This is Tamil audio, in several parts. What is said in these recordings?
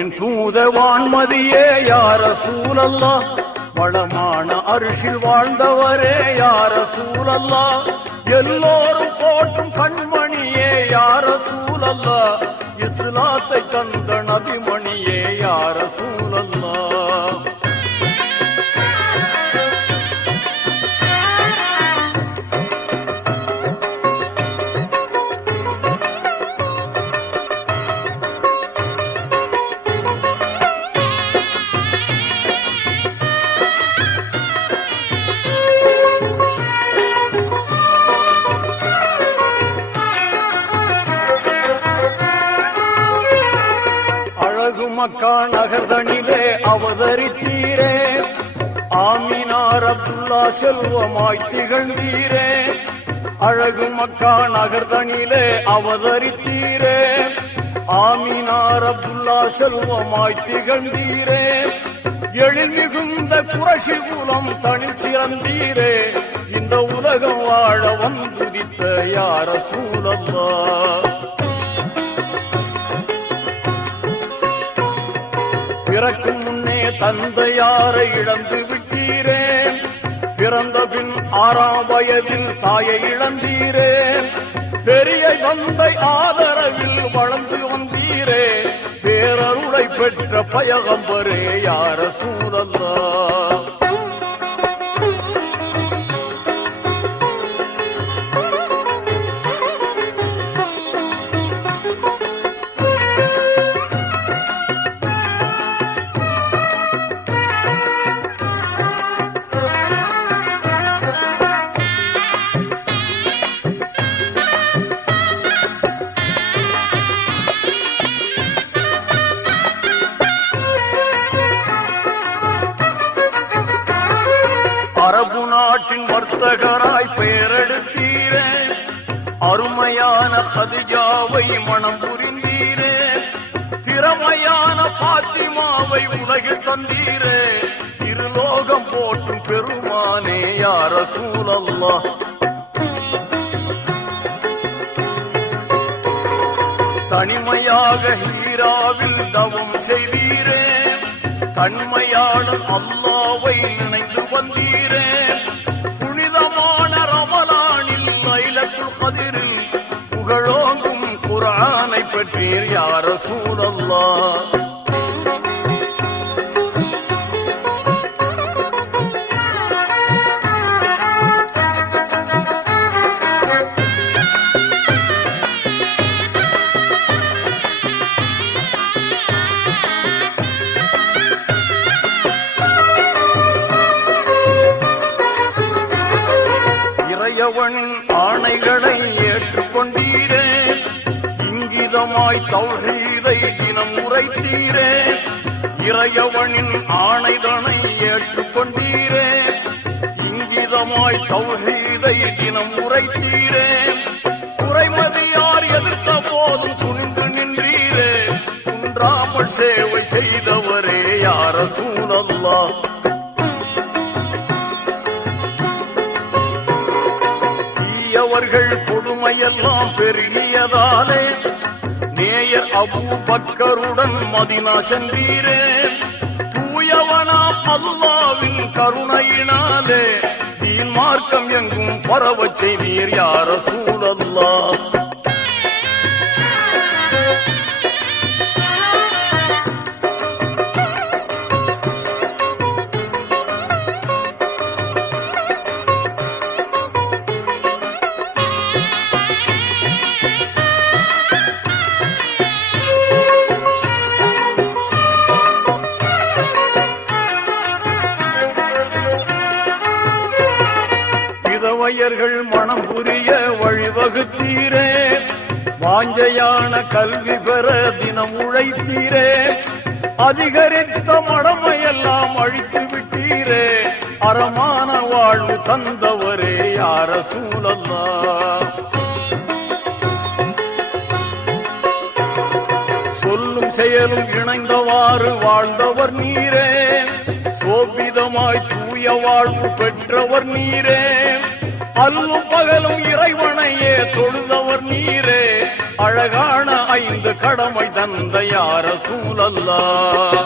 பொன்னின் தூதர் வான்மதியே யா ரசூலல்லாஹ், வளமான அரிசில் வாழ்ந்தவரே யா ரசூலல்லாஹ், எல்லோரும் போற்றும் கண்மணியே யா ரசூலல்லாஹ், இஸ்லாத்தை தந்த நபிமணியே யா ரசூலல்லாஹ். மக்கா நகர்தனிலே அவதரித்தீரே, ஆமினார் அப்துல்லா செல்வமாய் திகழ்ந்தீரே. அழகு மக்கா நகர்தனிலே அவதரித்தீரே, ஆமினார் அப்துல்லா செல்வமாய் திகழ்ந்தீரே. எழில் மிகுந்த குரஷி குலம் தனில் சிறந்தீரே, இந்த உலகம் வாழ வந்துதித்த யா ரசூலல்லாஹ். பிறக்கும் முன்னே தந்தையாரை இழந்து விட்டீரே, பிறந்த பின் 6ஆம் வயதில் தாயை இழந்தீரே. பெரிய தந்தை ஆதரவில் வளர்ந்து வந்தீரே, பேரருளை பெற்ற பயகம்பரே யா ரசூலல்லாஹ். அரபு நாட்டின் வர்த்தகராய் பெயரெடுத்தீரே, அருமையான கதிஜாவை மனம் புரிந்தீரே. திறமையான பாத்திமாவை உலகில் தந்தீரே, இருலோகம் போற்றும் பெருமானே யா ரசூலல்லாஹ். தனிமையாக ஹீராவில் தவம் செய்தீரே, தன்மையாளன் அல்லாவை நினைந்து வந்தீரே. புனிதமான ரமலானில் லைலத்துல் கத்ரில் புகழோங்கும் குர்ஆனை பெற்றீர் யா ரசூலல்லாஹ். இறையவனின் ஆணைகளை ஏற்றுக்கொண்டீரே, இங்கிதமாய் தௌஹீதை தினம் உரைத்தீரே. இறையவனின் ஆணைதனை ஏற்றுக்கொண்டீரே, இங்கிதமாய் தௌஹீதை தினம் உரைத்தீரே. குறைமதியார் எதிர்த்த போதும் துணிந்து நின்றீரே, குன்றாமல் சேவை செய்தவரே யா ரசூலல்லாஹ். அவர்கள் கொடுமையெல்லாம் பெருகியதாலே நேயர் அபூபக்கருடன் மதீனா சென்றீரே. தூயவனாம் அல்லாஹ்வின் கருணையினாலே தீன் மார்க்கம் எங்கும் பரவச் செய்தீர் யா ரசூலல்லாஹ். விதவையர்கள் மனம் புரிய வழிவகுத்தீரே, வாஞ்சையான கல்வி பெற தினம் உழைத்தீரே. அதிகரித்த மடமையெல்லாம் அழித்து விட்டீரே, அறமான வாழ்வு தந்தவரே யா ரசூலல்லாஹ். சொல்லும் செயலும் இணைந்தவாறு வாழ்ந்தவர் நீரே, சோபிதமாய் தூய வாழ்வு பெற்றவர் நீரே. அல்லும் பகலும் இறைவனையே தொழுதவர் நீரே, அழகான 5 கடமை தந்த யா ரசூலல்லாஹ்.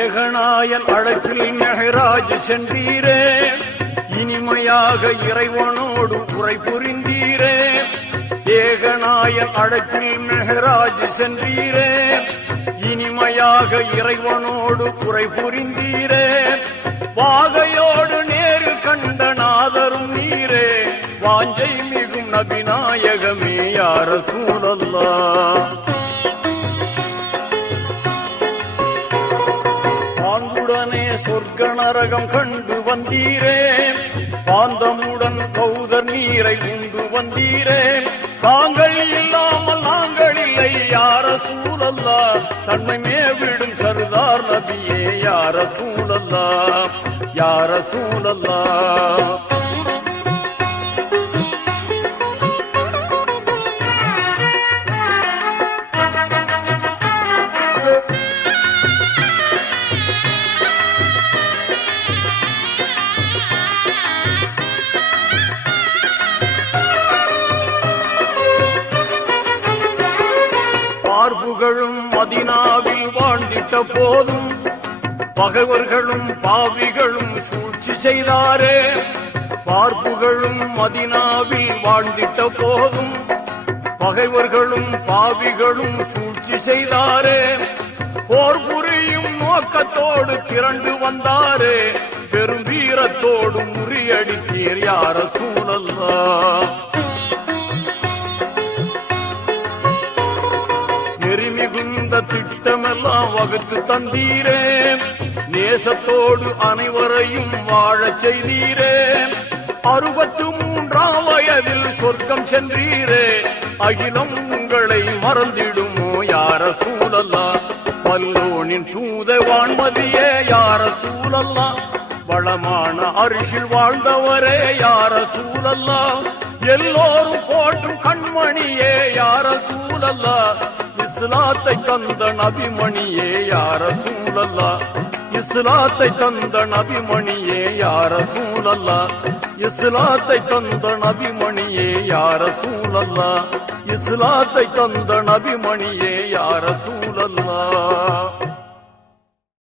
ஏகநாயன் அழைப்பில் மெஹராஜ் சென்றீரே, இனிமையாக இறைவனோடு உரை புரிந்தீரே. ஏகநாயன் அழைப்பில் மெஹராஜ் சென்றீரே, இனிமையாக இறைவனோடு உரை புரிந்தீரே. வாகையோடு நேரில் கண்ட நாதரும் நீரே, வாஞ்சை மிகும் நபிநாயகமே யா ரசூலல்லாஹ். பாங்குடனே சொர்க்க நரகம் கண்டு வந்தீரே, பாந்தமுடன் கௌதர் நீரை உண்டு வந்தீரே. தாங்கள் இல்லாமல் நாங்கள் இல்லை யா ரசூலல்லாஹ், தன்மை மேவிடும் சர்தார் நபியே யா ரசூலல்லாஹ், யா ரசூலல்லாஹ். பார்ப்புகளும் மதினாவில் வாழ்ந்திட்ட போதும், பகைவர்களும் பாவிகளும் சூழ்ச்சி செய்தாரே. பார்ப்புகளும் மதினாவில் வாழ்ந்திட்ட போதும், பகைவர்களும் பாவிகளும் சூழ்ச்சி செய்தாரே. போர் புரியும் நோக்கத்தோடு திரண்டு வந்தாரே, பெரும் வீரத்தோடு முறியடித்தீர் யா ரசூலல்லாஹ். நெறிமிகுந்த திட்டமெல்லாம் வகுத்து தந்தீரே, நேசத்தோடு அனைவரையும் வாழச் செய்தீரே. 63ஆம் வயதில் சொர்க்கம் சென்றீரே, அகிலம் உங்களை மறந்திடுமோ யா ரசூலல்லாஹ். வல்லோனின் தூத வான்மதியே யா ரசூலல்லாஹ், வளமான அரிசில் வாழ்ந்தவரே யா ரசூலல்லாஹ். எல்லோரும் போற்றும் கண்மணியே யா ரசூலல்லாஹ், இஸ்லாத்தை தந்த நபிமணியே யா ரசூலல்லாஹ். இஸ்லாத்தை தந்த நபிமணியே யா ரசூலல்லாஹ், இஸ்லாத்தை தந்த நபிமணியே யா ரசூலல்லாஹ், இஸ்லாத்தை தந்த நபிமணியே யா ரசூலல்லாஹ்.